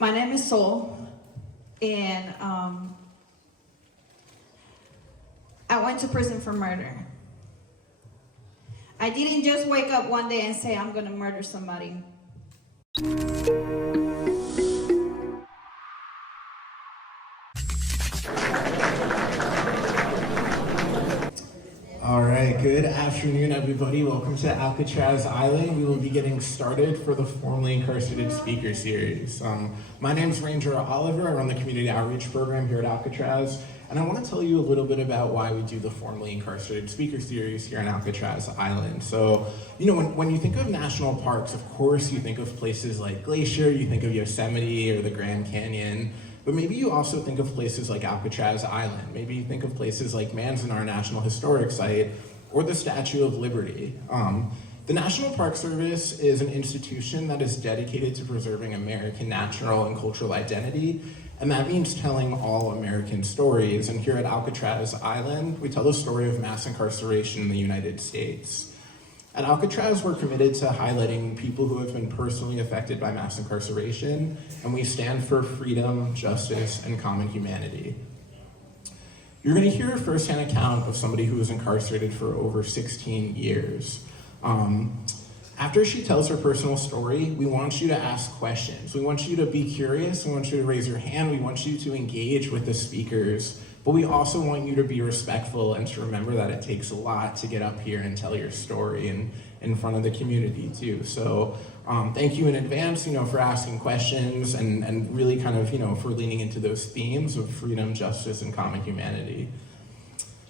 My name is Sol, and I went to prison for murder. I didn't just wake up one day and say, I'm gonna murder somebody. All right, good afternoon, everybody. Welcome to Alcatraz Island. We will be getting started for the formerly incarcerated speaker series. My name is Ranger Oliver. I run the community outreach program here at Alcatraz, and I want to tell you a little bit about why we do the formerly incarcerated speaker series here on Alcatraz Island. So, you know, when you think of national parks, of course, you think of places like Glacier, you think of Yosemite or the Grand Canyon. But maybe you also think of places like Alcatraz Island. Maybe you think of places like Manzanar National Historic Site or the Statue of Liberty. The National Park Service is an institution that is dedicated to preserving American natural and cultural identity, and that means telling all American stories. And here at Alcatraz Island, we tell the story of mass incarceration in the United States. At Alcatraz, we're committed to highlighting people who have been personally affected by mass incarceration, and we stand for freedom, justice, and common humanity. You're going to hear a firsthand account of somebody who was incarcerated for over 16 years. After she tells her personal story, we want you to ask questions. We want you to be curious. We want you to raise your hand. We want you to engage with the speakers. But we also want you to be respectful and to remember that it takes a lot to get up here and tell your story in front of the community too. So thank you in advance, for asking questions and really kind of, for leaning into those themes of freedom, justice, and common humanity.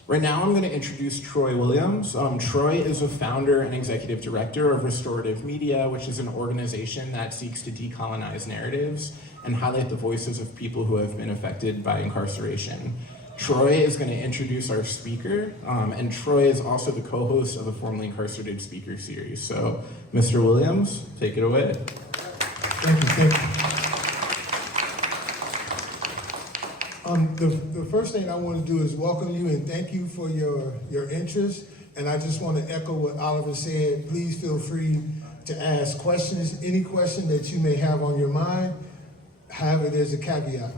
Right now, I'm going to introduce Troy Williams. Troy is a founder and executive director of Restorative Media, which is an organization that seeks to decolonize narratives and highlight the voices of people who have been affected by incarceration. Troy is going to introduce our speaker, and Troy is also the co-host of the formerly incarcerated speaker series. So, Mr. Williams, take it away. Thank you. The first thing I want to do is welcome you and thank you for your interest. And I just want to echo what Oliver said. Please feel free to ask questions, any question that you may have on your mind. However, there's a caveat.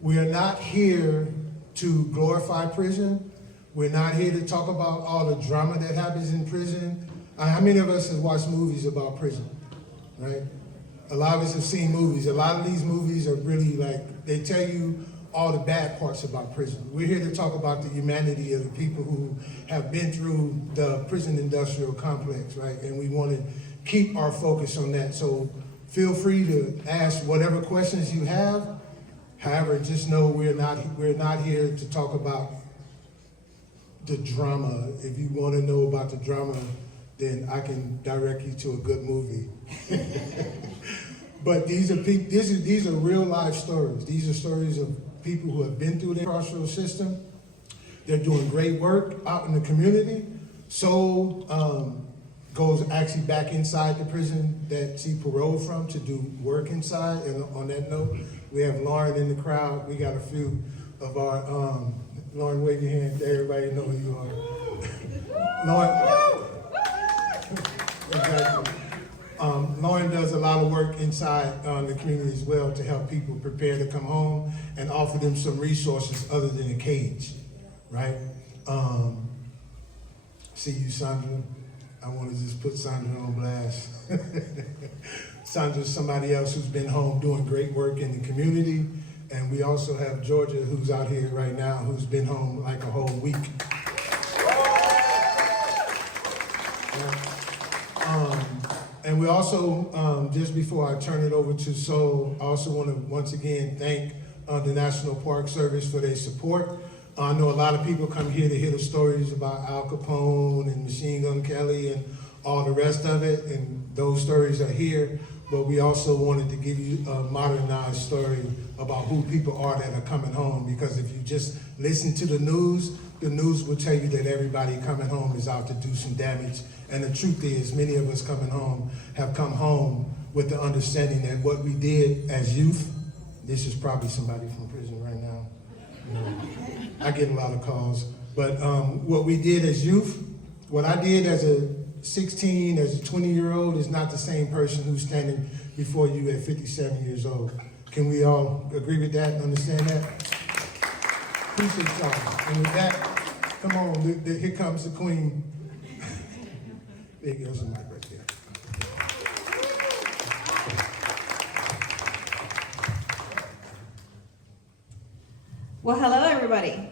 We are not here to glorify prison. We're not here to talk about all the drama that happens in prison. How many of us have watched movies about prison, right? A lot of us have seen movies. A lot of these movies are really like, they tell you all the bad parts about prison. We're here to talk about the humanity of the people who have been through the prison industrial complex, right? And we want to keep our focus on that. So feel free to ask whatever questions you have. However, just know we're not here to talk about the drama. If you want to know about the drama, then I can direct you to a good movie. But these are real life stories. These are stories of people who have been through the carceral system. They're doing great work out in the community. So goes actually back inside the prison that she paroled from to do work inside. And on that note, we have Lauren in the crowd. We got a few of our, Lauren, wave your hand. Everybody know who you are. Lauren, exactly. Lauren does a lot of work inside the community as well to help people prepare to come home and offer them some resources other than a cage, right? See you, Sandra. I want to just put Sandra on blast. Sandra's somebody else who's been home doing great work in the community. And we also have Georgia, who's out here right now, who's been home like a whole week. And we also, just before I turn it over to Sol, I also want to once again thank the National Park Service for their support. I know a lot of people come here to hear the stories about Al Capone and Machine Gun Kelly and all the rest of it, and those stories are here, but we also wanted to give you a modernized story about who people are that are coming home, because if you just listen to the news will tell you that everybody coming home is out to do some damage, and the truth is many of us coming home have come home with the understanding that what we did as youth, this is probably somebody from prison right now, I get a lot of calls, but what we did as youth, what I did as a 16, as a 20-year-old is not the same person who's standing before you at 57 years old. Can we all agree with that and understand that? Appreciate y'all. And with that, come on, here comes the queen. There goes the mic right there. Well, hello, everybody.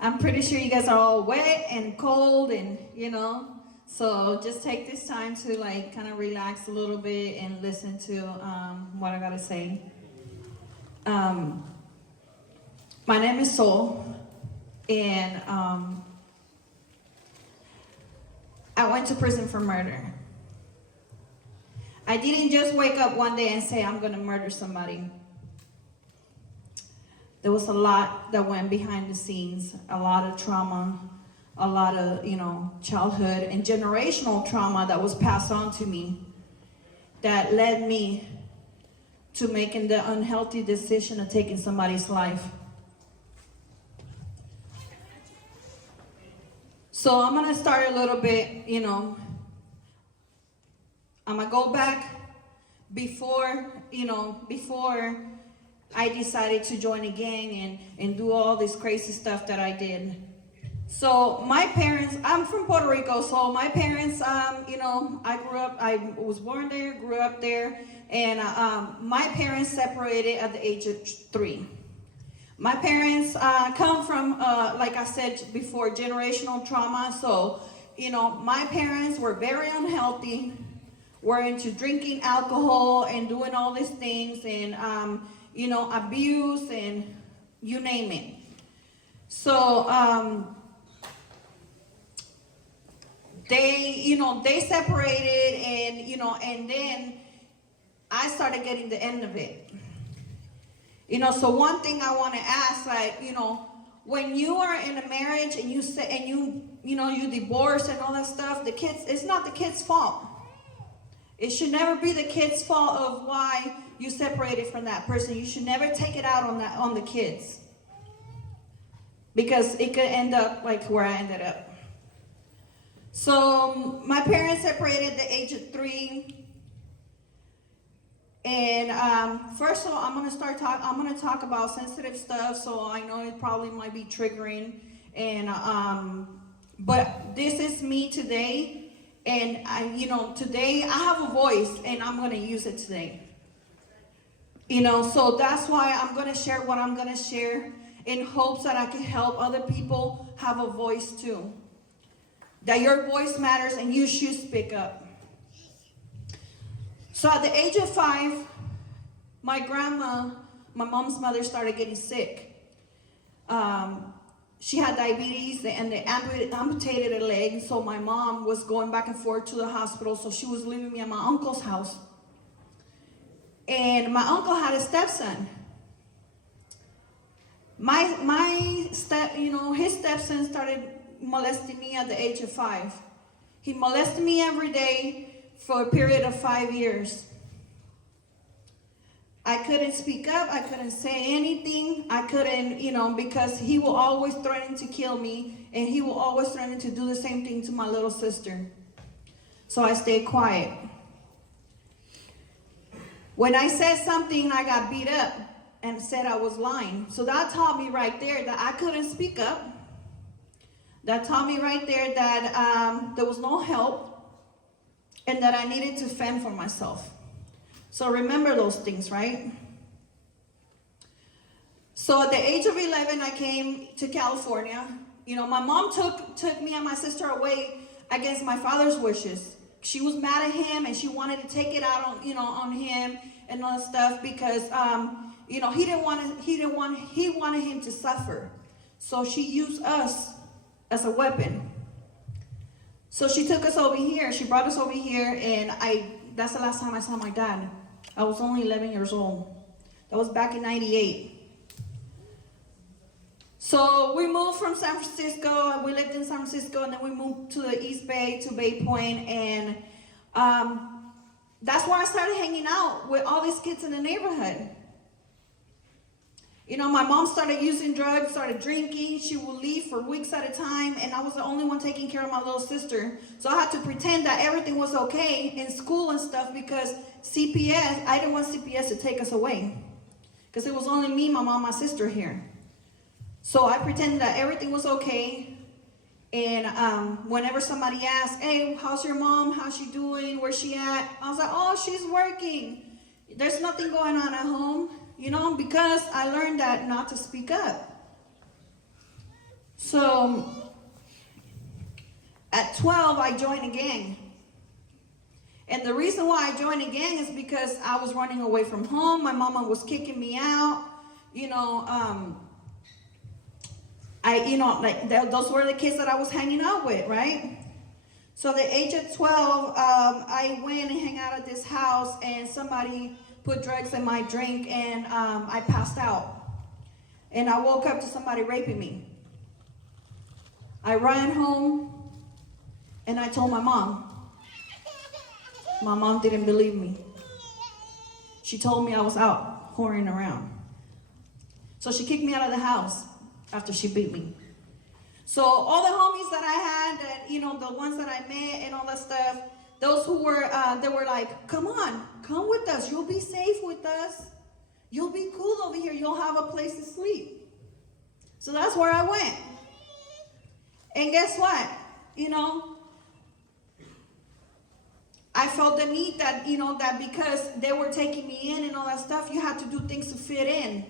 I'm pretty sure you guys are all wet and cold and, so just take this time to kind of relax a little bit and listen to what I gotta say. My name is Sol, and I went to prison for murder. I didn't just wake up one day and say, I'm gonna murder somebody. There was a lot that went behind the scenes, a lot of trauma, a lot of, childhood and generational trauma that was passed on to me that led me to making the unhealthy decision of taking somebody's life. So I'm gonna start a little bit, I'm gonna go back before I decided to join a gang and do all this crazy stuff that I did. So my parents, I'm from Puerto Rico, so my parents, I was born there, grew up there, and my parents separated at the age of 3. My parents come from, like I said before, generational trauma, so, my parents were very unhealthy, were into drinking alcohol and doing all these things, and abuse and you name it. So they separated, and then I started getting the end of it. So one thing I want to ask, when you are in a marriage and you divorce and all that stuff, it's not the kid's fault. It should never be the kid's fault of why you separated from that person. You should never take it out on the kids, because it could end up like where I ended up. So my parents separated at the age of 3, and first of all, I'm gonna talk about sensitive stuff. So I know it probably might be triggering, and but this is me today. And today I have a voice, and I'm gonna use it today. So that's why I'm gonna share what I'm gonna share, in hopes that I can help other people have a voice too. That your voice matters, and you should speak up. So at the age of 5, my grandma, my mom's mother, started getting sick. She had diabetes, and they amputated her leg, so my mom was going back and forth to the hospital, so she was leaving me at my uncle's house. And my uncle had a stepson. His stepson started molesting me at the age of 5. He molested me every day for a period of 5 years. I couldn't speak up, I couldn't say anything, I couldn't, because he will always threaten to kill me, and he will always threaten to do the same thing to my little sister. So I stayed quiet. When I said something, I got beat up and said I was lying. So that taught me right there that I couldn't speak up. That taught me right there that there was no help, and that I needed to fend for myself. So remember those things, right? So at the age of 11, I came to California. My mom took me and my sister away against my father's wishes. She was mad at him, and she wanted to take it out on him and all that stuff, because he wanted him to suffer. So she used us as a weapon. So she took us over here. She brought us over here, and that's the last time I saw my dad. I was only 11 years old. That was back in '98. So we moved from San Francisco, and we lived in San Francisco, and then we moved to the East Bay, to Bay Point, and that's where I started hanging out with all these kids in the neighborhood. You know, my mom started using drugs, started drinking. She would leave for weeks at a time, and I was the only one taking care of my little sister. So I had to pretend that everything was okay in school and stuff because CPS, I didn't want CPS to take us away. Because it was only me, my mom, my sister here. So I pretended that everything was okay. And whenever somebody asked, hey, how's your mom? How's she doing? Where's she at? I was like, oh, she's working. There's nothing going on at home. You know, because I learned that not to speak up. So, at 12, I joined a gang. And the reason why I joined a gang is because I was running away from home. My mama was kicking me out. You know, those were the kids that I was hanging out with, right? So, at the age of 12, I went and hang out at this house, and somebody put drugs in my drink, and I passed out. And I woke up to somebody raping me. I ran home, and I told my mom. My mom didn't believe me. She told me I was out whoring around. So she kicked me out of the house after she beat me. So all the homies that I had, that, you know, the ones that I met and all that stuff, those who were, they were like, come on, come with us. You'll be safe with us. You'll be cool over here. You'll have a place to sleep. So that's where I went. And guess what? You know, I felt the need that, you know, that because they were taking me in and all that stuff, you had to do things to fit in.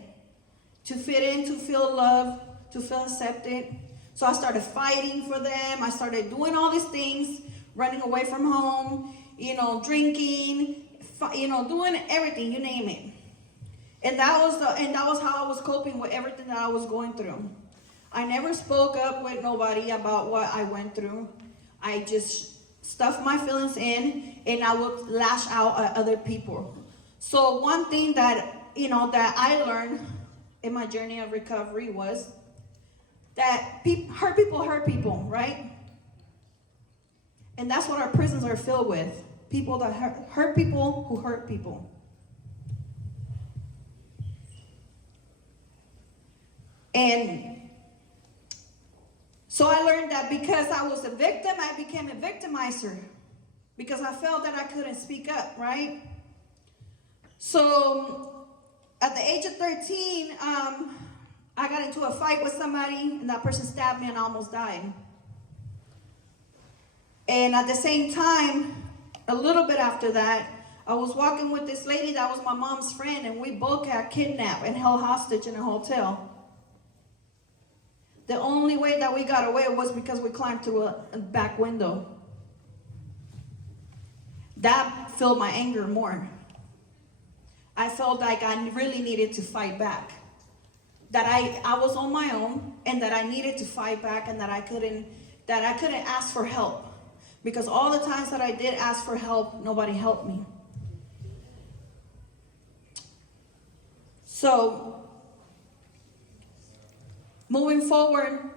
To fit in, to feel loved, to feel accepted. So I started fighting for them. I started doing all these things. Running away from home, you know, drinking, you know, doing everything, you name it. And that was how I was coping with everything that I was going through. I never spoke up with nobody about what I went through. I just stuffed my feelings in, and I would lash out at other people. So one thing that, you know, that I learned in my journey of recovery was that hurt people, right? And that's what our prisons are filled with. People that hurt people who hurt people. And so I learned that because I was a victim, I became a victimizer. Because I felt that I couldn't speak up, right? So at the age of 13, I got into a fight with somebody, and that person stabbed me and I almost died. And at the same time, a little bit after that, I was walking with this lady that was my mom's friend, and we both got kidnapped and held hostage in a hotel. The only way that we got away was because we climbed through a back window. That filled my anger more. I felt like I really needed to fight back. That I was on my own, and that I needed to fight back, and that I couldn't ask for help. Because all the times that I did ask for help, nobody helped me. So, moving forward,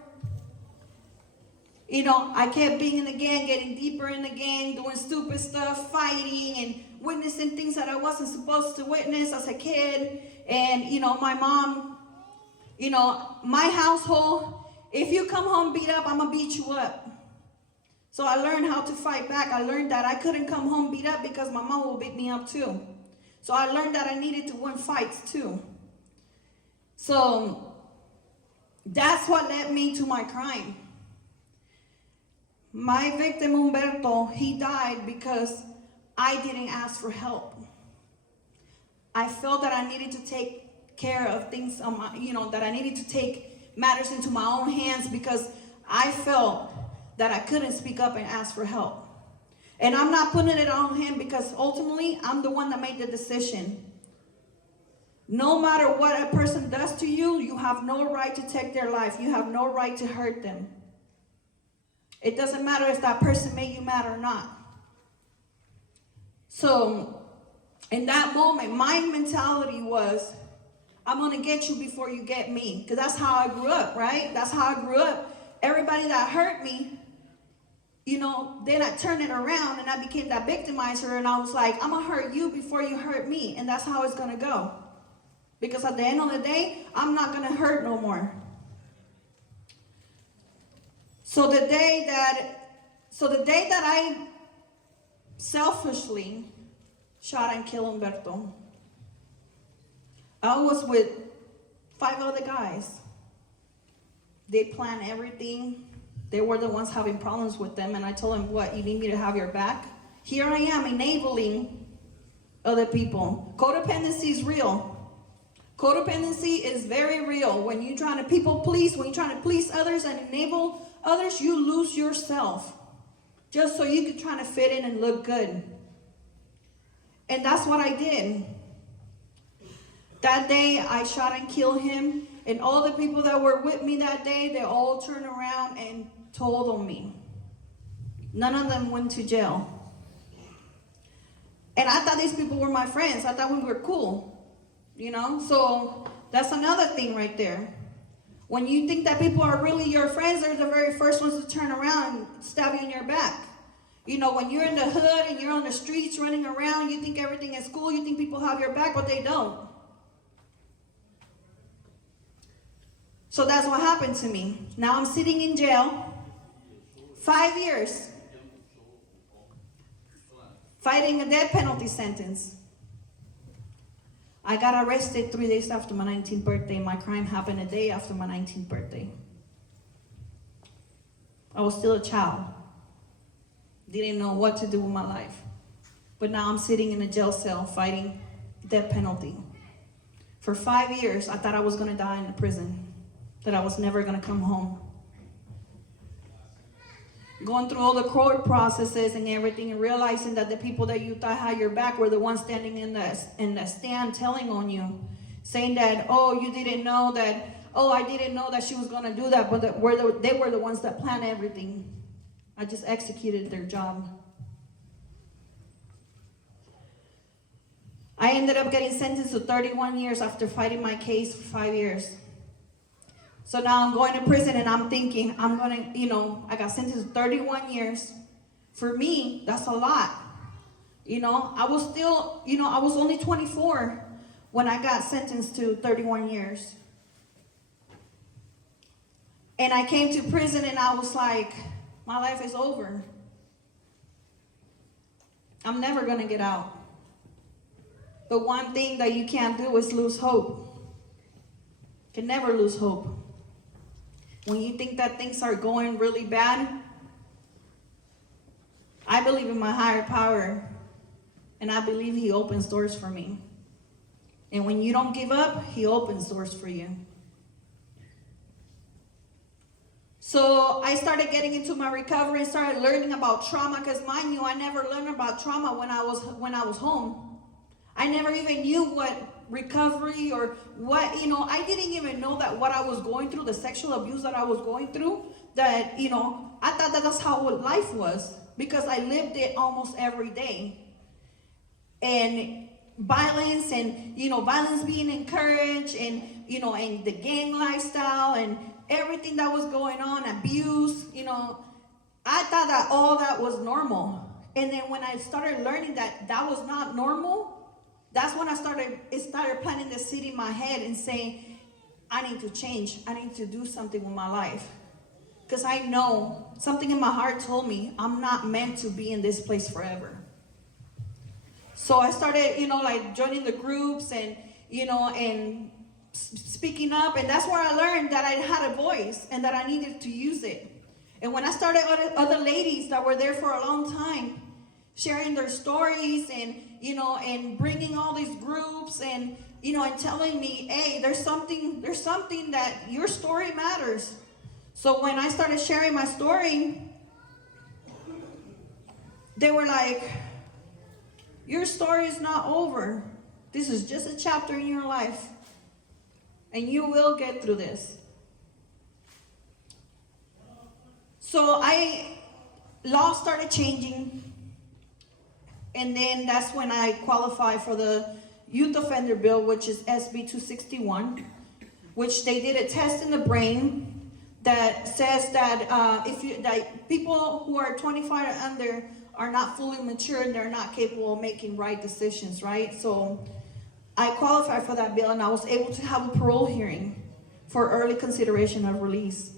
you know, I kept being in the gang, getting deeper in the gang, doing stupid stuff, fighting, and witnessing things that I wasn't supposed to witness as a kid. And, you know, my mom, you know, my household, if you come home beat up, I'm going to beat you up. So I learned how to fight back. I learned that I couldn't come home beat up because my mom will beat me up too. So I learned that I needed to win fights too. So that's what led me to my crime. My victim, Humberto, he died because I didn't ask for help. I felt that I needed to take care of things, that I needed to take matters into my own hands because I felt that I couldn't speak up and ask for help. And I'm not putting it on him because ultimately I'm the one that made the decision. No matter what a person does to you, you have no right to take their life. You have no right to hurt them. It doesn't matter if that person made you mad or not. So, in that moment, my mentality was, I'm going to get you before you get me. Because that's how I grew up, right? That's how I grew up. Everybody that hurt me, then I turned it around and I became that victimizer. And I was like, I'm going to hurt you before you hurt me. And that's how it's going to go. Because at the end of the day, I'm not gonna hurt no more. So the day that I selfishly shot and killed Humberto, I was with 5 other guys. They planned everything. They were the ones having problems with them, and I told them, what, you need me to have your back? Here I am enabling other people. Codependency is real. Codependency is very real. When you're trying to people please, when you're trying to please others and enable others, you lose yourself just so you can try to fit in and look good. And that's what I did. That day, I shot and killed him, and all the people that were with me that day, they all turned around and told on me. None of them went to jail. And I thought these people were my friends. I thought we were cool, you know? So that's another thing right there. When you think that people are really your friends, they're the very first ones to turn around and stab you in your back. You know, when you're in the hood and you're on the streets running around, you think everything is cool, you think people have your back, but they don't. So that's what happened to me. Now I'm sitting in jail, 5 years, fighting a death penalty sentence. I got arrested 3 days after my 19th birthday. My crime happened a day after my 19th birthday. I was still a child. Didn't know what to do with my life. But now I'm sitting in a jail cell fighting death penalty. For 5 years, I thought I was going to die in the prison, that I was never going to come home. Going through all the court processes and everything, and realizing that the people that you thought had your back were the ones standing in the stand telling on you, saying that, oh, you didn't know that, oh, I didn't know that she was going to do that, but they were the ones that planned everything. I just executed their job. I ended up getting sentenced to 31 years after fighting my case for 5 years. So now I'm going to prison and I'm thinking, I got sentenced to 31 years. For me, that's a lot. I was only 24 when I got sentenced to 31 years. And I came to prison and I was like, my life is over. I'm never going to get out. The one thing that you can't do is lose hope. You can never lose hope. When you think that things are going really bad, I believe in my higher power, and I believe He opens doors for me. And when you don't give up, He opens doors for you. So I started getting into my recovery and started learning about trauma, because mind you, I never learned about trauma when I was home. I never even knew what recovery or what, I didn't even know that what I was going through, the sexual abuse that I was going through, that, I thought that that's how life was, because I lived it almost every day. And violence and, violence being encouraged and, and the gang lifestyle and everything that was going on, abuse, I thought that all that was normal. And then when I started learning that that was not normal, that's when it started planting the seed in my head and saying, I need to change. I need to do something with my life. Because I know something in my heart told me I'm not meant to be in this place forever. So I started, joining the groups and, and speaking up. And that's where I learned that I had a voice and that I needed to use it. And when I started other ladies that were there for a long time, sharing their stories and, and bringing all these groups and, and telling me, hey, there's something that your story matters. So when I started sharing my story, they were like, your story is not over. This is just a chapter in your life. And you will get through this. So law started changing. And then that's when I qualified for the Youth Offender Bill, which is SB 261, which they did a test in the brain that says that that people who are 25 or under are not fully mature and they're not capable of making right decisions, right? So I qualified for that bill, and I was able to have a parole hearing for early consideration of release.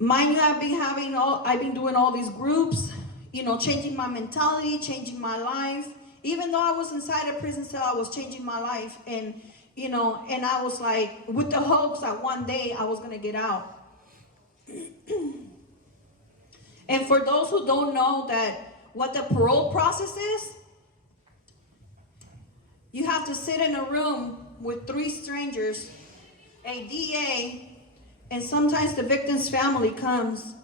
Mind you, I've been doing all these groups, changing my mentality, changing my life. Even though I was inside a prison cell, I was changing my life, and I was like, with the hopes that one day I was gonna get out. And for those who don't know what the parole process is, you have to sit in a room with 3 strangers, a DA, and sometimes the victim's family comes,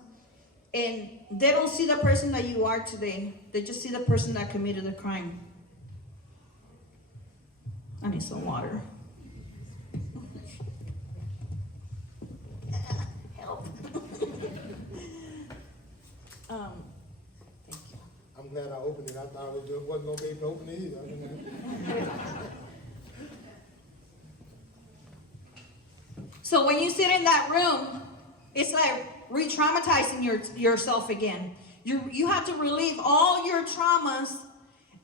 and they don't see the person that you are today. They just see the person that committed the crime. I need some water. Help. Thank you. I'm glad I opened it. I thought it wasn't gonna be able to open it either. So when you sit in that room, it's like re-traumatizing yourself again. You have to relieve all your traumas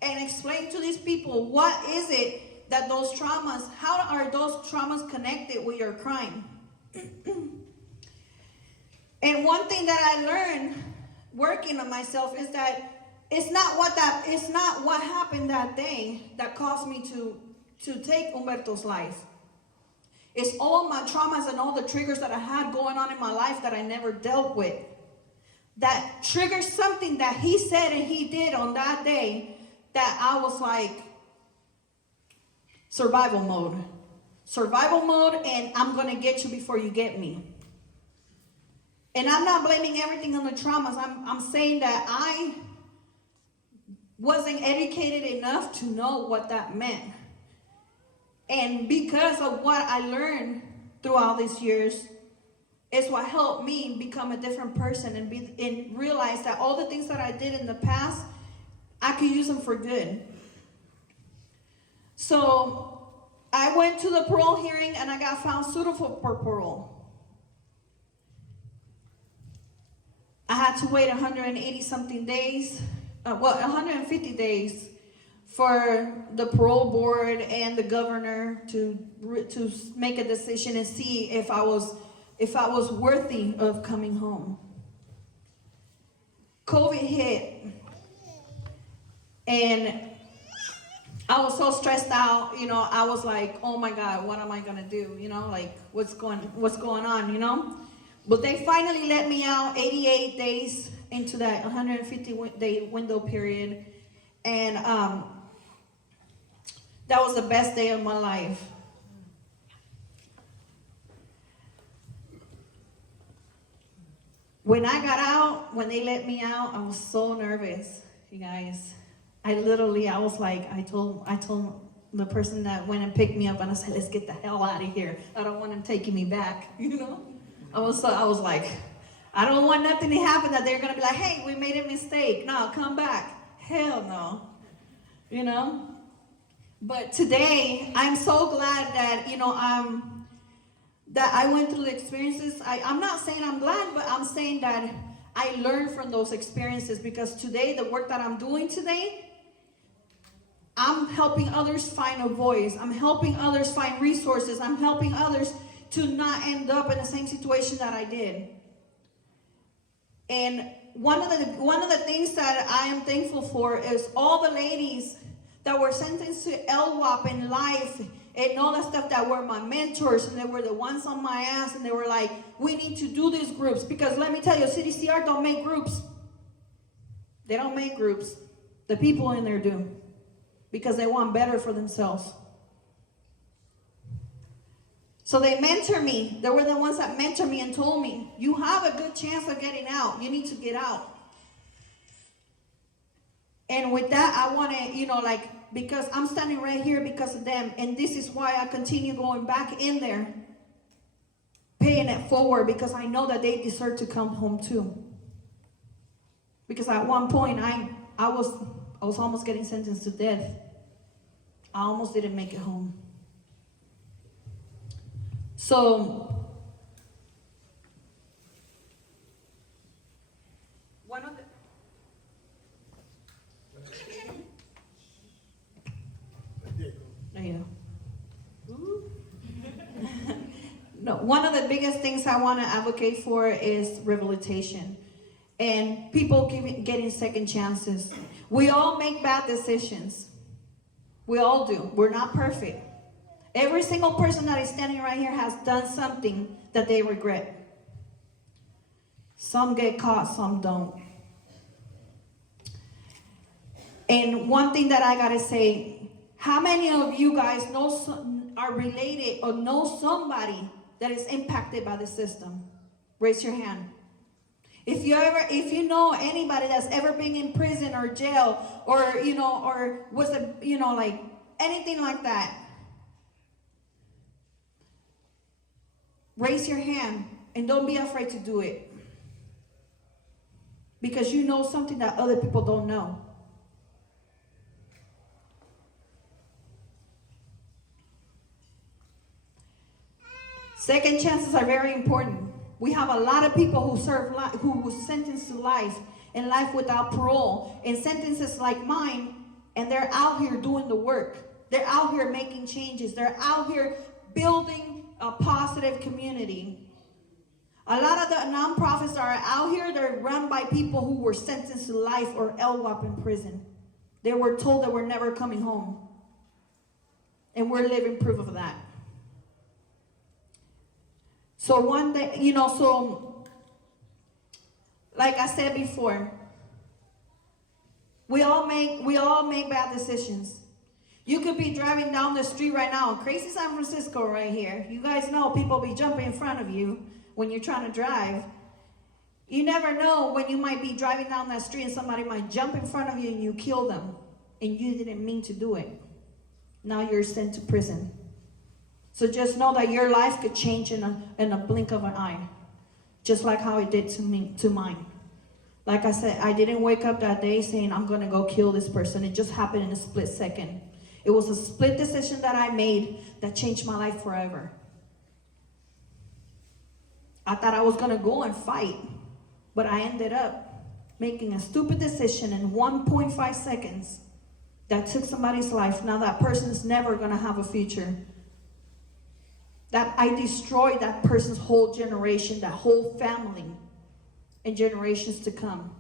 and explain to these people what is it that those traumas, how are those traumas connected with your crime? And one thing that I learned working on myself is that it's not what happened that day that caused me to take Humberto's life. It's all my traumas and all the triggers that I had going on in my life that I never dealt with. That triggered something that he said and he did on that day that I was like, survival mode. Survival mode, and I'm going to get you before you get me. And I'm not blaming everything on the traumas. I'm saying that I wasn't educated enough to know what that meant. And because of what I learned throughout these years, it's what helped me become a different person and realize that all the things that I did in the past, I could use them for good. So I went to the parole hearing and I got found suitable for parole. I had to wait 180 something days, 150 days for the parole board and the governor to make a decision and see if I was worthy of coming home. COVID hit, and I was so stressed out. I was like, oh my God, what am I gonna do? Like what's going on? But they finally let me out 88 days into that 150-day window period, and that was the best day of my life. When I got out, when they let me out, I was so nervous, you guys. I was like, I told the person that went and picked me up, and I said, let's get the hell out of here. I don't want them taking me back, I was like, I don't want nothing to happen that they're gonna be like, hey, we made a mistake. No, come back. Hell no, But today, I'm so glad that, that I went through the experiences. I'm not saying I'm glad, but I'm saying that I learned from those experiences, because today, the work that I'm doing today, I'm helping others find a voice. I'm helping others find resources. I'm helping others to not end up in the same situation that I did. And one of the things that I am thankful for is all the ladies that were sentenced to LWAP and life and all that stuff, that were my mentors, and they were the ones on my ass, and they were like, we need to do these groups, because let me tell you, CDCR don't make groups. They don't make groups. The people in there do, because they want better for themselves. So they mentor me. They were the ones that mentored me and told me, you have a good chance of getting out. You need to get out. And with that, I want to, because I'm standing right here because of them. And this is why I continue going back in there, paying it forward, because I know that they deserve to come home too. Because at one point, I was almost getting sentenced to death. I almost didn't make it home. So, one of the... There you go. No, one of the biggest things I want to advocate for is rehabilitation and people getting second chances. We all make bad decisions. We all do. We're not perfect. Every single person that is standing right here has done something that they regret. Some get caught, some don't. And one thing that I gotta say, how many of you guys are related or know somebody that is impacted by the system? Raise your hand. If you know anybody that's ever been in prison or jail or or was like anything like that, raise your hand and don't be afraid to do it. Because you know something that other people don't know. Second chances are very important. We have a lot of people who were sentenced to life and life without parole and sentences like mine, and they're out here doing the work. They're out here making changes. They're out here building a positive community. A lot of the nonprofits that are out here, they're run by people who were sentenced to life or LWOP in prison. They were told that we're never coming home. And we're living proof of that. So one day, like I said before, we all make bad decisions. You could be driving down the street right now, crazy San Francisco right here. You guys know people be jumping in front of you when you're trying to drive. You never know when you might be driving down that street and somebody might jump in front of you and you kill them. And you didn't mean to do it. Now you're sent to prison. So just know that your life could change in a blink of an eye. Just like how it did to mine. Like I said, I didn't wake up that day saying, I'm going to go kill this person. It just happened in a split second. It was a split decision that I made that changed my life forever. I thought I was going to go and fight. But I ended up making a stupid decision in 1.5 seconds that took somebody's life. Now that person is never going to have a future. That I destroyed that person's whole generation, that whole family, and generations to come.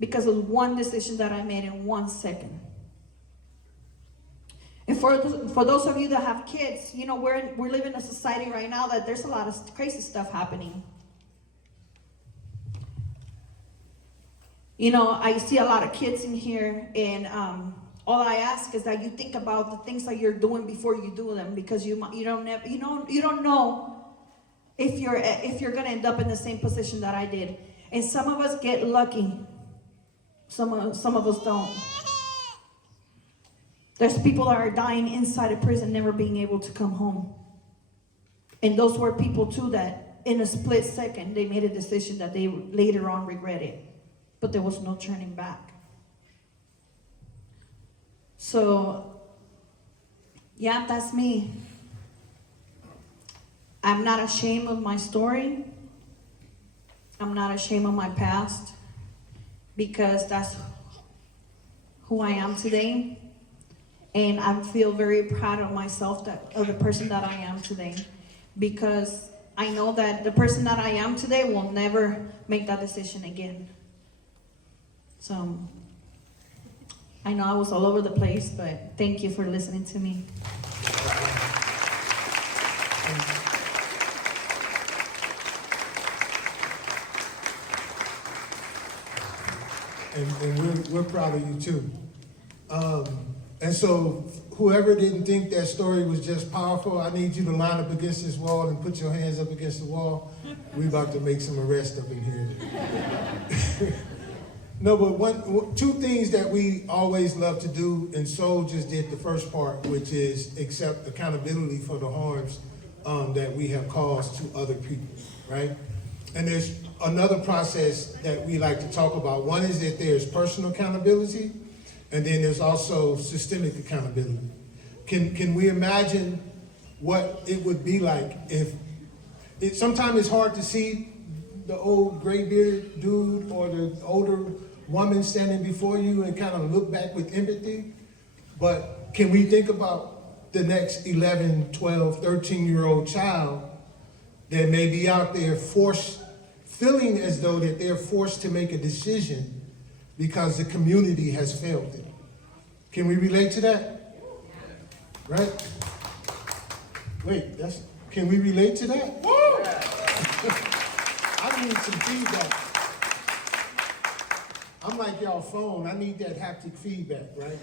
Because of one decision that I made in 1 second. And for those of you that have kids, we're living in a society right now that there's a lot of crazy stuff happening. I see a lot of kids in here, and all I ask is that you think about the things that you're doing before you do them, because you don't know if you're gonna end up in the same position that I did. And some of us get lucky. Some of us don't. There's people that are dying inside of prison, never being able to come home. And those were people too that in a split second they made a decision that they later on regretted. But there was no turning back. So, yeah, that's me. I'm not ashamed of my story. I'm not ashamed of my past, because that's who I am today. And I feel very proud of myself, of the person that I am today, because I know that the person that I am today will never make that decision again. So, I know I was all over the place, but thank you for listening to me. And we're proud of you too. And so whoever didn't think that story was just powerful, I need you to line up against this wall and put your hands up against the wall. We're about to make some arrests up in here. No, but two things that we always love to do, and Soul just did the first part, which is accept accountability for the harms that we have caused to other people, right? And there's another process that we like to talk about. One is that there's personal accountability, and then there's also systemic accountability. Can we imagine what it would be like if sometimes it's hard to see the old gray bearded dude or the older woman standing before you and kind of look back with empathy. But can we think about the next 11, 12, 13-year-old child that may be out there feeling as though that they're forced to make a decision because the community has failed them? Can we relate to that? Right? Wait, can we relate to that? I need some feedback. I'm like y'all phone. I need that haptic feedback, right?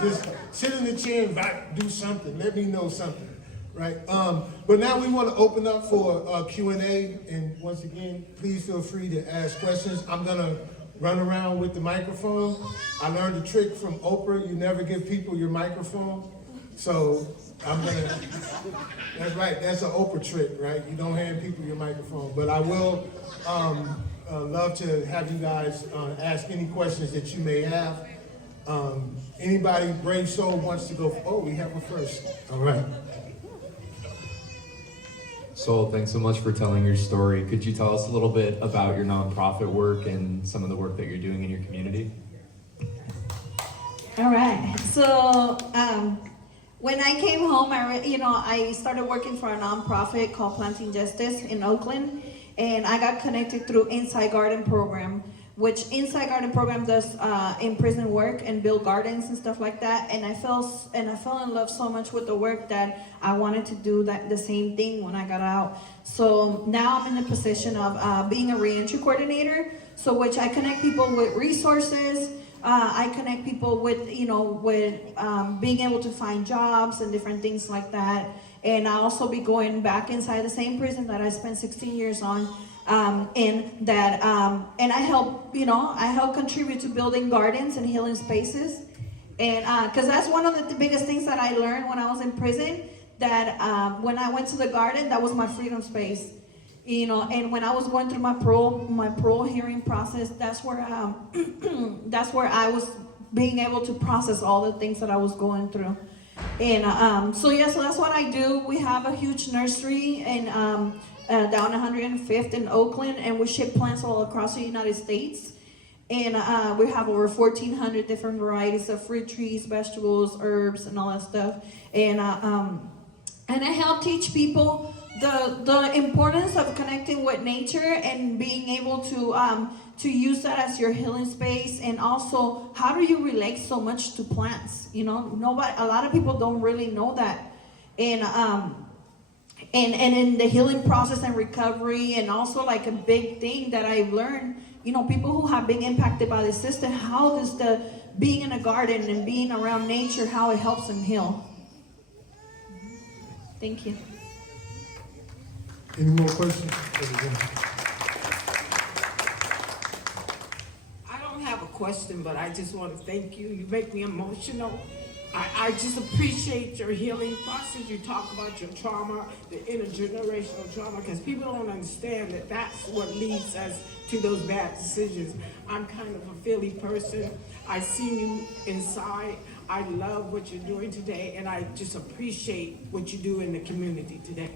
Just sit in the chair and do something. Let me know something, right? But now we want to open up for Q&A. And once again, please feel free to ask questions. I'm going to run around with the microphone. I learned a trick from Oprah. You never give people your microphone. So that's right. That's an Oprah trick, right? You don't hand people your microphone. But I will love to have you guys ask any questions that you may have. Anybody brave soul wants to go? Oh, we have a first. All right. Soul, thanks so much for telling your story. Could you tell us a little bit about your nonprofit work and some of the work that you're doing in your community? All right. So when I came home, I started working for a nonprofit called Planting Justice in Oakland, and I got connected through Inside Garden program, which Inside Garden program does in-prison work and build gardens and stuff like that. And I fell in love so much with the work that I wanted to do the same thing when I got out. So now I'm in the position of being a reentry coordinator, so which I connect people with resources. I connect people with being able to find jobs and different things like that. And I'll also be going back inside the same prison that I spent 16 years on. And I help contribute to building gardens and healing spaces. And because that's one of the biggest things that I learned when I was in prison, that when I went to the garden, that was my freedom space. And when I was going through my parole hearing process, that's where I was being able to process all the things that I was going through. And so that's what I do. We have a huge nursery and down 105th in Oakland, and we ship plants all across the United States. And we have over 1,400 different varieties of fruit trees, vegetables, herbs, and all that stuff. And I help teach people the importance of connecting with nature and being able to use that as your healing space, and also how do you relate so much to plants? A lot of people don't really know that. And in the healing process and recovery, and also like a big thing that I've learned, people who have been impacted by the system, how does the being in a garden and being around nature, how it helps them heal. Thank you. Any more questions? I don't have a question, but I just want to thank you. You make me emotional. I just appreciate your healing process. You talk about your trauma, the intergenerational trauma, because people don't understand that that's what leads us to those bad decisions. I'm kind of a Philly person. I see you inside. I love what you're doing today, and I just appreciate what you do in the community today.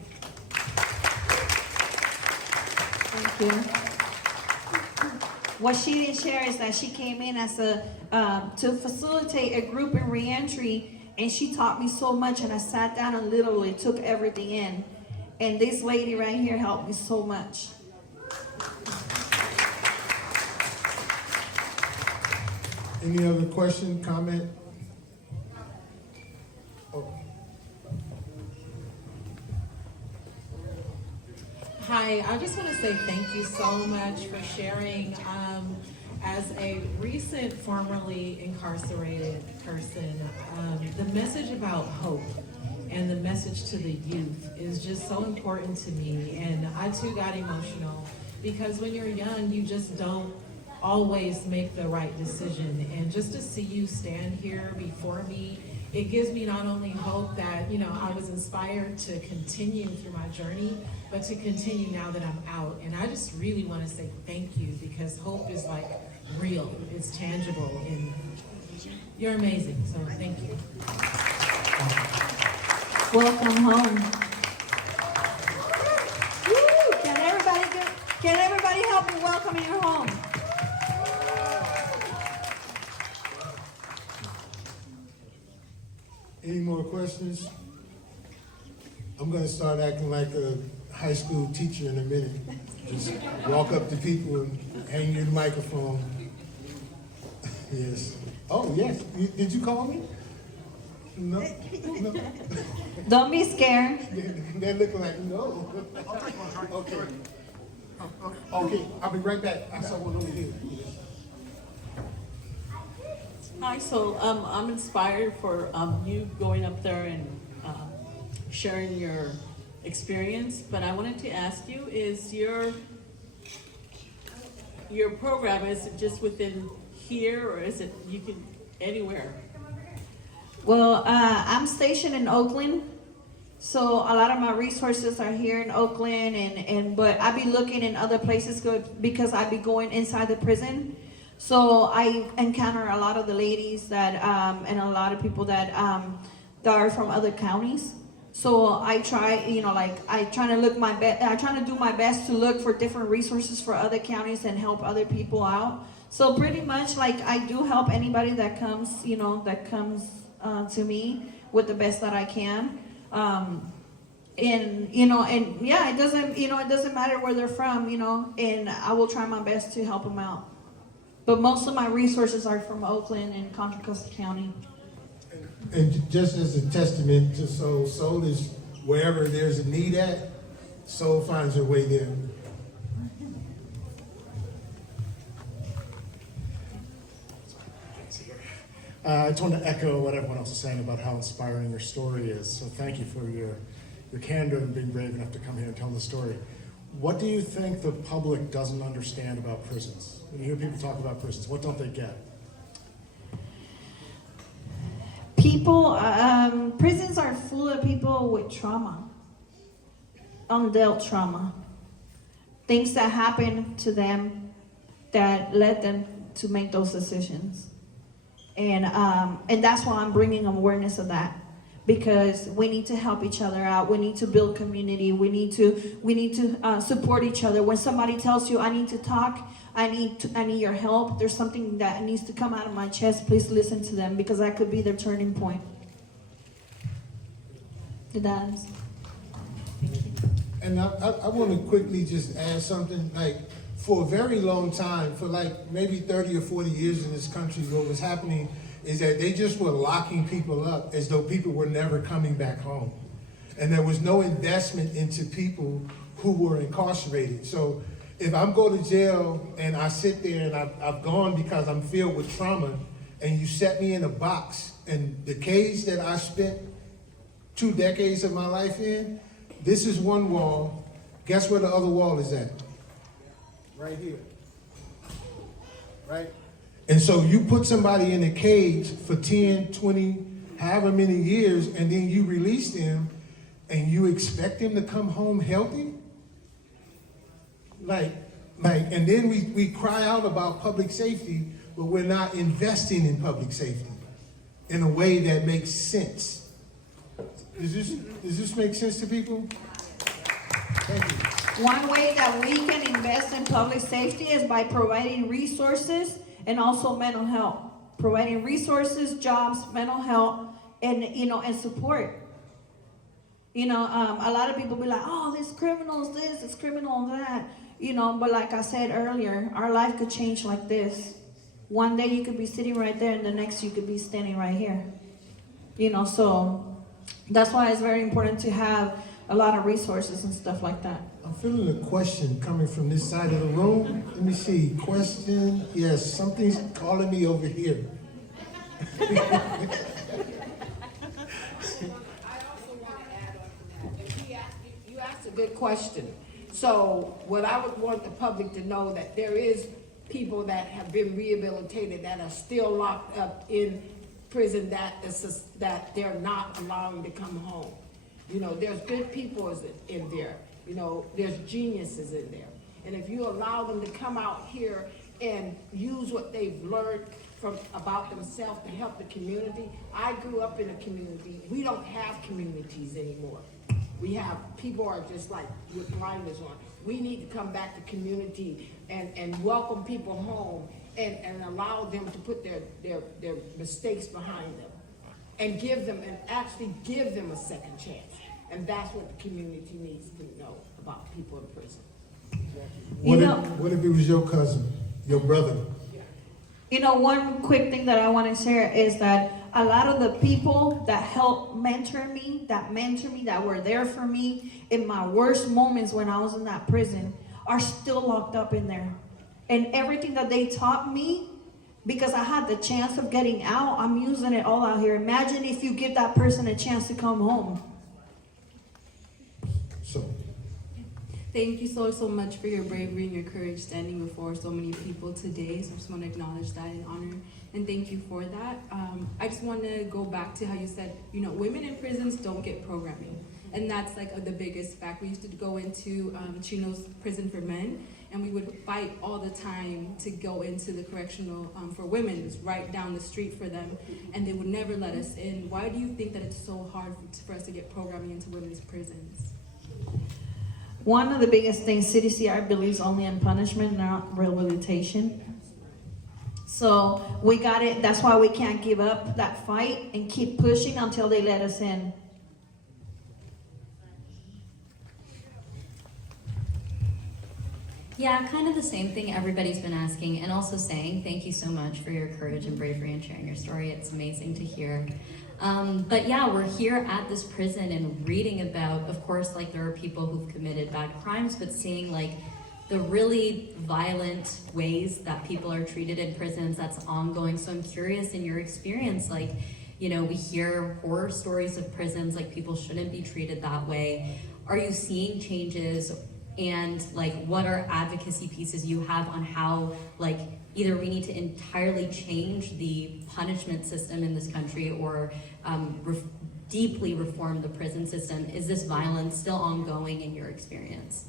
Thank you. What she didn't share is that she came in as to facilitate a group in reentry, and she taught me so much, and I sat down and literally took everything in. And this lady right here helped me so much. Any other question, comment? Hi, I just want to say thank you so much for sharing. As a recent formerly incarcerated person, the message about hope and the message to the youth is just so important to me. And I too got emotional because when you're young, you just don't always make the right decision. And just to see you stand here before me, it gives me not only hope that, I was inspired to continue through my journey, but to continue now that I'm out. And I just really want to say thank you, because hope is like real, it's tangible, and you're amazing, so thank you. Welcome home. Woo! Can everybody help me welcome you home? Any more questions? I'm gonna start acting like a high school teacher in a minute. Just walk up to people and hang your microphone. Yes. Oh, yes. Did you call me? No? No. Don't be scared. They're looking like, no. Okay. Okay, I'll be right back. I saw one over here. Hi, so I'm inspired for you going up there and sharing your experience, but I wanted to ask you, is your program, is it just within here, or is it you can anywhere? Well, I'm stationed in Oakland, so a lot of my resources are here in Oakland, but I be looking in other places because I be going inside the prison. So I encounter a lot of the ladies that and a lot of people that are from other counties. So I try, I try to look my best. I try to do my best to look for different resources for other counties and help other people out. So pretty much, like, I do help anybody that comes, to me with the best that I can. And yeah, it doesn't matter where they're from, and I will try my best to help them out. But most of my resources are from Oakland and Contra Costa County. And just as a testament to soul is wherever there's a need at, soul finds her way there. I just want to echo what everyone else is saying about how inspiring your story is. So thank you for your candor and being brave enough to come here and tell the story. What do you think the public doesn't understand about prisons? When you hear people talk about prisons, what don't they get? Prisons are full of people with trauma, undealt trauma, things that happened to them that led them to make those decisions. And that's why I'm bringing awareness of that, because we need to help each other out. We need to build community. We need to support each other. When somebody tells you, I need to talk, I need your help, there's something that needs to come out of my chest, please listen to them, because that could be their turning point. Did that answer? And I want to quickly just add something. Like, for a very long time, for like maybe 30 or 40 years in this country, what was happening is that they just were locking people up as though people were never coming back home. And there was no investment into people who were incarcerated. So if I'm going to jail and I sit there and I've gone because I'm filled with trauma, and you set me in a box, and the cage that I spent 2 decades of my life in, this is one wall. Guess where the other wall is at? Right here. Right? And so you put somebody in a cage for 10, 20, however many years, and then you release them, and you expect them to come home healthy? And then we cry out about public safety, but we're not investing in public safety in a way that makes sense. Does this make sense to people? Thank you. One way that we can invest in public safety is by providing resources and also mental health. Providing resources, jobs, mental health, and support. A lot of people be like, oh, this criminal's this, this criminal that. But like I said earlier, our life could change like this. One day you could be sitting right there, and the next you could be standing right here. So that's why it's very important to have a lot of resources and stuff like that. I'm feeling a question coming from this side of the room. Let me see. Question. Yes, something's calling me over here. I also want to add on to that. You asked a good question. So what I would want the public to know, that there is people that have been rehabilitated that are still locked up in prison that they're not allowing to come home. There's good people in there. There's geniuses in there. And if you allow them to come out here and use what they've learned about themselves to help the community. I grew up in a community. We don't have communities anymore. We have people are just like with blinders on. We need to come back to community and welcome people home and allow them to put their mistakes behind them. and give them, and actually give them a second chance. And that's what the community needs to know about people in prison. What if it was your cousin, your brother? You know, one quick thing that I want to share is that a lot of the people that helped mentor me, that were there for me in my worst moments when I was in that prison, are still locked up in there. And everything that they taught me, because I had the chance of getting out, I'm using it all out here. Imagine if you give that person a chance to come home. So, Thank you so much for your bravery and your courage standing before so many people today. So I just want to acknowledge that and honor and thank you for that. I just want to go back to how you said, you know, women in prisons don't get programming. And that's like the biggest fact. We used to go into Chino's prison for men, and we would fight all the time to go into the correctional for women. It's right down the street for them, and they would never let us in. Why do you think that it's so hard for us to get programming into women's prisons? One of the biggest things, CDCR believes only in punishment, not rehabilitation. So we got it. That's why we can't give up that fight and keep pushing until they let us in. Yeah, kind of the same thing everybody's been asking, and also saying thank you so much for your courage and bravery and sharing your story. It's amazing to hear. But yeah, we're here at this prison and reading about, of course, like there are people who've committed bad crimes, but seeing like the really violent ways that people are treated in prisons, that's ongoing. So I'm curious, in your experience, like, you know, we hear horror stories of prisons, like people shouldn't be treated that way. Are you seeing changes? And like, what are advocacy pieces you have on how, like, either we need to entirely change the punishment system in this country or deeply reform the prison system? Is this violence still ongoing in your experience?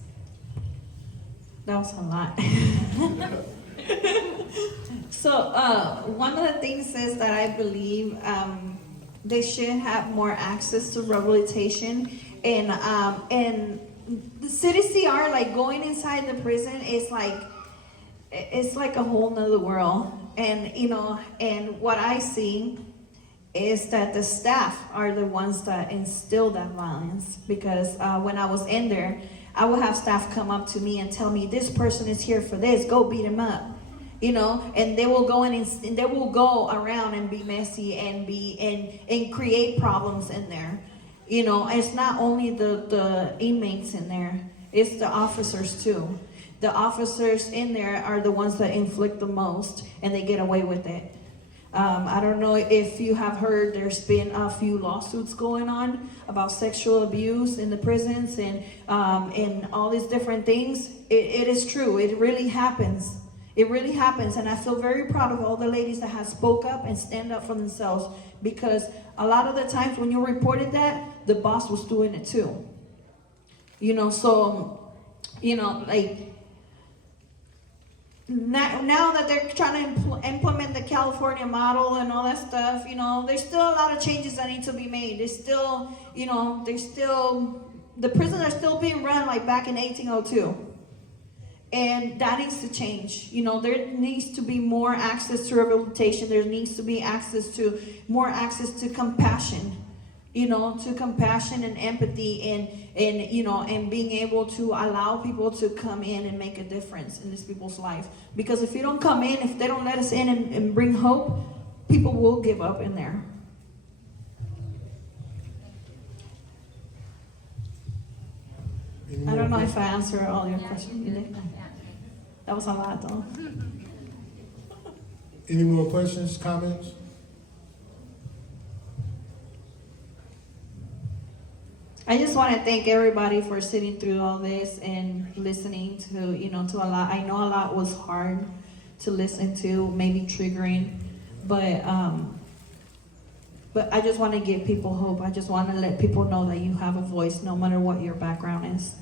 That was a lot. So one of the things is that I believe they should have more access to rehabilitation, and the CDCR, like going inside the prison is like, it's like a whole nother world. And you know, and what I see is that the staff are the ones that instill that violence, because when I was in there, I would have staff come up to me and tell me, this person is here for this, go beat him up, you know, and they will go in and they will go around and be messy and create problems in there. You know, it's not only the inmates in there, it's the officers too. The officers in there are the ones that inflict the most, and they get away with it. I don't know if you have heard, there's been a few lawsuits going on about sexual abuse in the prisons and all these different things. It is true, it really happens. It really happens, and I feel very proud of all the ladies that have spoke up and stand up for themselves, because a lot of the times when you reported that, the boss was doing it too. You know, so, you know, like, now that they're trying to implement the California model and all that stuff, you know, there's still a lot of changes that need to be made. There's still, you know, the prisons are still being run like back in 1802. And that needs to change. You know, there needs to be more access to rehabilitation. There needs to be more access to compassion. You know, to compassion and empathy and you know, and being able to allow people to come in and make a difference in these people's life. Because if you don't come in, if they don't let us in and bring hope, people will give up in there. I don't know if I answered all your questions. That was a lot though. Any more questions, comments? I just want to thank everybody for sitting through all this and listening to, you know, to a lot. I know a lot was hard to listen to, maybe triggering, but I just want to give people hope. I just want to let people know that you have a voice no matter what your background is.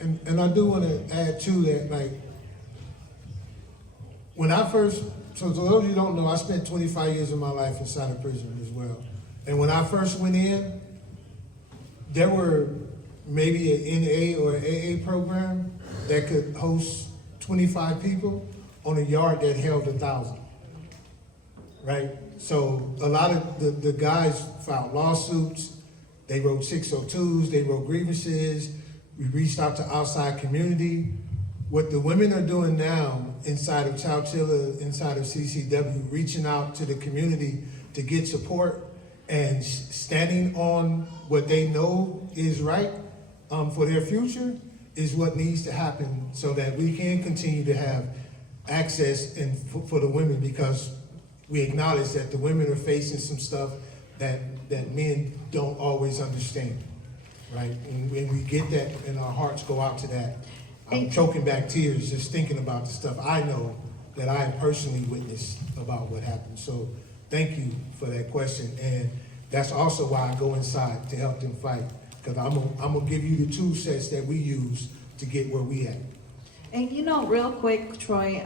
And I do want to add to that, like, when I first, so for those of you who don't know, I spent 25 years of my life inside of prison as well. And when I first went in, there were maybe an NA or an AA program that could host 25 people on a yard that held 1,000, right? So a lot of the guys filed lawsuits, they wrote 602s, they wrote grievances, we reached out to outside community. What the women are doing now inside of Chowchilla, inside of CCW, reaching out to the community to get support and standing on what they know is right for their future is what needs to happen so that we can continue to have access and for the women, because we acknowledge that the women are facing some stuff that men don't always understand, right? And we get that and our hearts go out to that. I'm choking back tears just thinking about the stuff I know that I personally witnessed about what happened. So thank you for that question. And that's also why I go inside to help them fight, because I'm gonna give you the tool sets that we use to get where we at. And you know, real quick, Troy,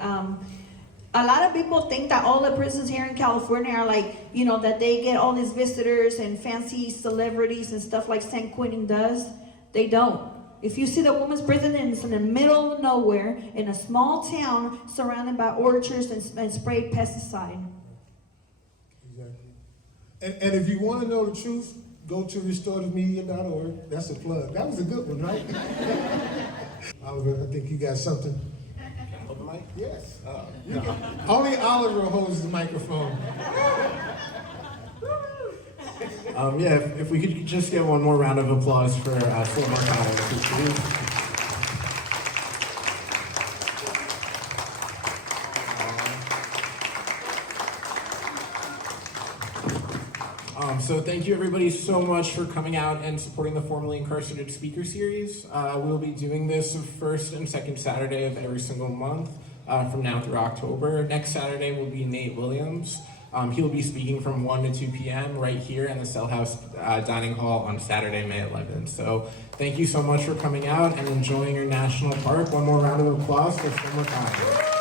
a lot of people think that all the prisons here in California are like, you know, that they get all these visitors and fancy celebrities and stuff like San Quentin does. They don't. If you see the women's prison, and it's in the middle of nowhere, in a small town, surrounded by orchards and sprayed pesticide. Exactly. And if you want to know the truth, go to restorativemedia.org. That's a plug. That was a good one, right? Oliver, I think you got something. Hold the mic? Yes. No. Only Oliver holds the microphone. Yeah, if we could just get one more round of applause for Mercado. So thank you everybody so much for coming out and supporting the Formerly Incarcerated Speaker Series. We'll be doing this the first and second Saturday of every single month from now through October. Next Saturday will be Nate Williams. He'll be speaking from 1 to 2 p.m. right here in the Cell House Dining Hall on Saturday, May 11th. So thank you so much for coming out and enjoying your national park. One more round of applause for Mercado.